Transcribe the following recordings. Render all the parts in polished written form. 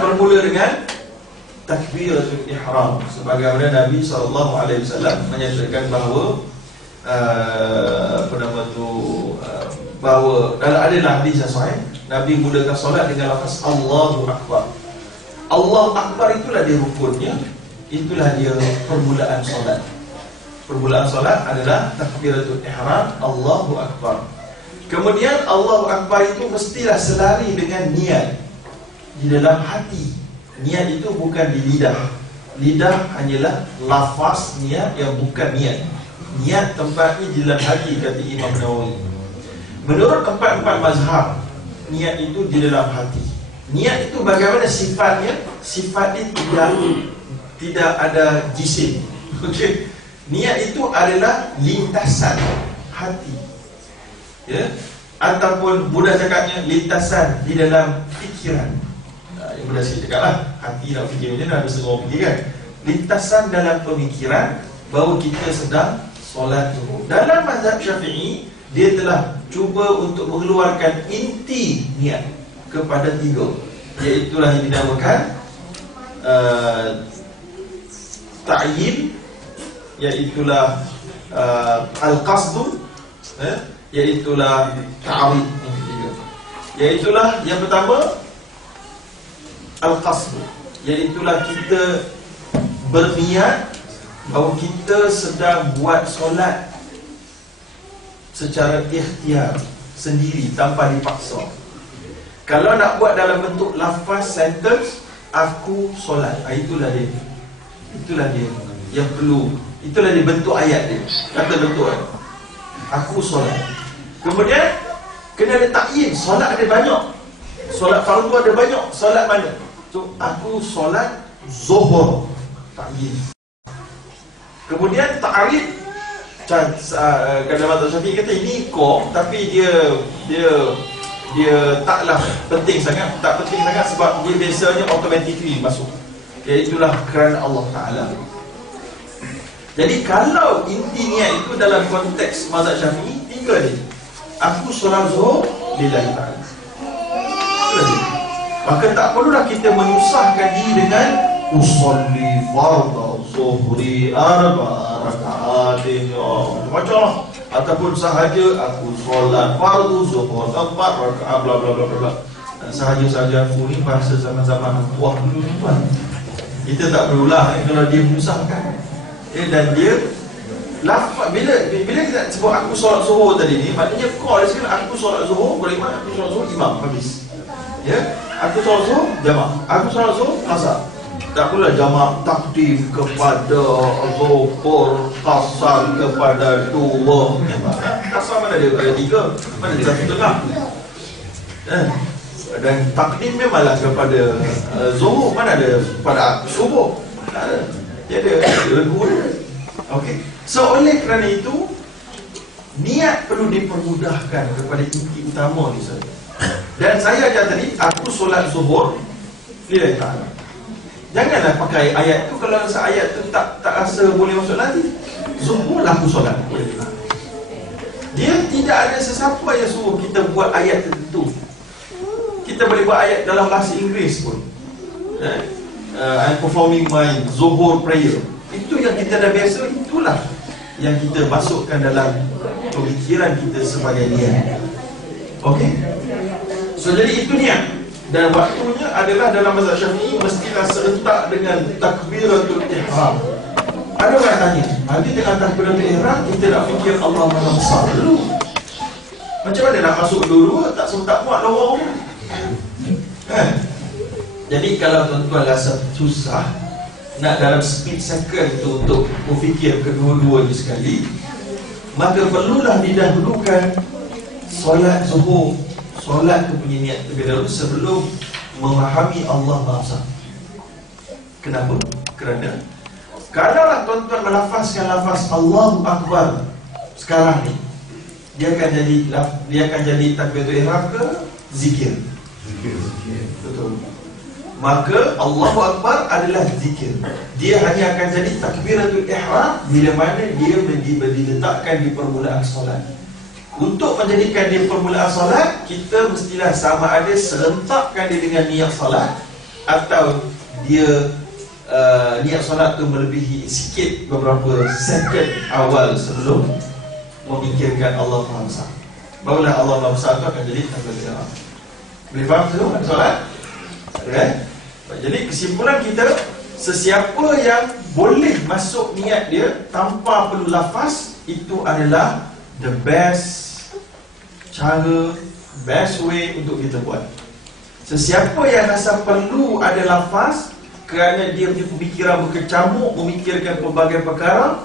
Bermula dengan takbiratul ihram, sebagaimana Nabi SAW menyatakan bahawa bahawa dalam adalah hadis yang sahih, Nabi mulakan solat dengan lafaz Allahu Akbar. Allahu Akbar itulah dia rukunnya, itulah dia permulaan solat. Permulaan solat adalah takbiratul ihram, Allahu Akbar. Kemudian Allahu Akbar itu mestilah selari dengan niat di dalam hati. Niat itu bukan di lidah. Lidah hanyalah lafaz niat yang bukan niat. Niat tempatnya di dalam hati, kata Imam Nawawi. Menurut empat-empat mazhab, niat itu di dalam hati. Niat itu bagaimana sifatnya? Sifatnya tidak ada jisim. Okey. Niat itu adalah lintasan hati, ya, ataupun Buddha cakapnya lintasan di dalam fikiran. Yang Buddha cakap lah, hati nak fikir macam mana, ada semua fikir kan. Lintasan dalam pemikiran bahawa kita sedang solat zuhur. Dalam mazhab Syafi'i, dia telah cuba untuk mengeluarkan inti niat kepada tiga, iaitulah yang dinamakan ta'yin, iaitulah al-qasdu, iaitulah ta'rid, yang ketiga. Iaitulah yang pertama al-qasdu, iaitulah kita berniat bahawa kita sedang buat solat secara ikhtiar sendiri tanpa dipaksa. Kalau nak buat dalam bentuk lafaz sentence, aku solat, itulah dia. Itulah dia yang perlu. Itulah dia bentuk ayat dia. Kata bentuk ayat, aku solat. Kemudian kena ada ta'yin. Solat ada banyak. Solat fardu ada banyak. Solat mana? So, aku solat zuhur, ta'yin. Kemudian ta'rid, kadang-kadang Syafi'i kata ini kok, tapi dia taklah penting sangat. Tak penting sangat sebab dia biasanya automatically masuk, iaitulah kerana Allah Ta'ala. Jadi kalau inti niat itu dalam konteks mazhab Syafi'i, tiga ni. Aku solat zuhur lillahi ta'ala. Maka tak perlulah kita menyusahkan diri dengan usolli fardhu zuhri arba'a raka'atin, macam lah. Ataupun sahaja aku solat fardu zuhur 4 rakaat bla bla bla bla. Sahaja-sahaja aku ni bahasa zaman-zaman tua dulu tuan. Kita tak perlulah kalau dia menyusahkan. Dan dia lafaz, bila kita sebut aku solat zuhur tadi ni, maknanya kau ada sekali aku solat zuhur, boleh mana aku solat zuhur imam habis. Ya, aku solat zuhur jamaah, aku solat zuhur asar. Tak pula jamaah takdim kepada zuhur, qasar kepada dua. Qasar mana dia? Ada tiga. Mana dia satu tengah? Dan takdim memanglah kepada zuhur. Mana ada pada subuh? Tak ada. Dia ada lagu dia. Okey. So oleh kerana itu, niat perlu dipermudahkan kepada inti utama ni saja. Dan saya ajar tadi, aku solat zuhur lillahi ta'ala. Janganlah pakai ayat tu. Kalau rasa ayat tu tak rasa boleh masuk nanti, zuhur lah aku solat, boleh tak? Dia tidak ada sesiapa yang suruh kita buat ayat tertentu. Kita boleh buat ayat dalam bahasa Inggeris pun. I'm performing my zuhur prayer. Itu yang kita dah biasa, itulah yang kita masukkan dalam pemikiran kita sebagai niat. Okey? So jadi itu niat. Dan waktunya adalah dalam mazhab Syafi'i mestilah serentak dengan takbiratul ihram. Ada orang tanya, habis dengan takbiratul ihram kita nak fikir Allah Maha Besar dulu. Macam mana nak masuk dulu, tak serentak muat lorong. Jadi kalau tuan-tuan rasa susah nak dalam split second tu untuk berfikir kedua-duanya sekali, maka perlulah didahulukan solat zuhur, solat tu punya niat terlebih dahulu sebelum memahami Allah Maha Besar. Kenapa? Kerana kalaulah tuan-tuan melafazkan lafaz Allahu Akbar sekarang ni, dia akan jadi takbiratul ihram ke zikir? Betul. Maka Allahu Akbar adalah zikir. Dia hanya akan jadi takbiratul ihram bila mana dia diletakkan di permulaan solat. Untuk menjadikan dia permulaan solat, kita mestilah sama ada serentakkan dia dengan niat solat atau dia niat solat tu melebihi sikit beberapa second awal sebelum memikirkan Allah Maha Besar, barulah Allah Maha Besar tu akan jadi takbir ihram. Boleh faham tu solat? Okay? Jadi kesimpulan kita, sesiapa yang boleh masuk niat dia tanpa perlu lafaz, itu adalah the best cara, best way untuk kita buat. Sesiapa yang rasa perlu ada lafaz kerana dia punya pemikiran berkecamuk, memikirkan pelbagai perkara,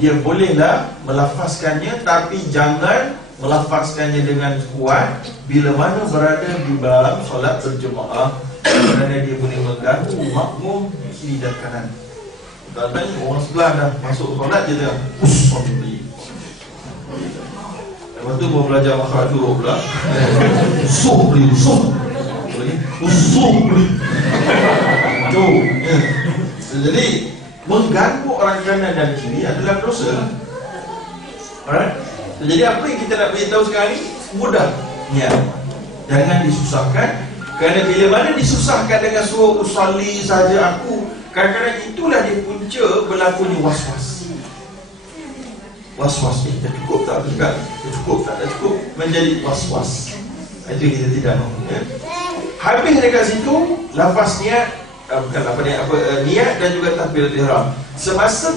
dia bolehlah melafazkannya, tapi jangan melafazkannya dengan kuat bila mana berada di dalam solat berjemaah, kerana dia boleh mengganggu makmum kiri dan kanan. Tadi orang sebelah dah masuk solat je dah lepas tu baru belajar makhraj huruf pula. Jadi mengganggu orang kanan dan kiri adalah dosa. Alright? Jadi apa yang kita nak beritahu sekarang ni mudah niat. Jangan disusahkan, kerana bila mana disusahkan dengan suruh usalli saja aku, kadang-kadang itulah dia punca berlakunya was-was. Was-was ni dah cukup tak juga, dah cukup tak, dah cukup, menjadi was-was. Itu yang kita tidak mahu, ya. Habis dekat situ lafaz niat, bukan apa niat, niat dan juga takbiratul ihram. Semasa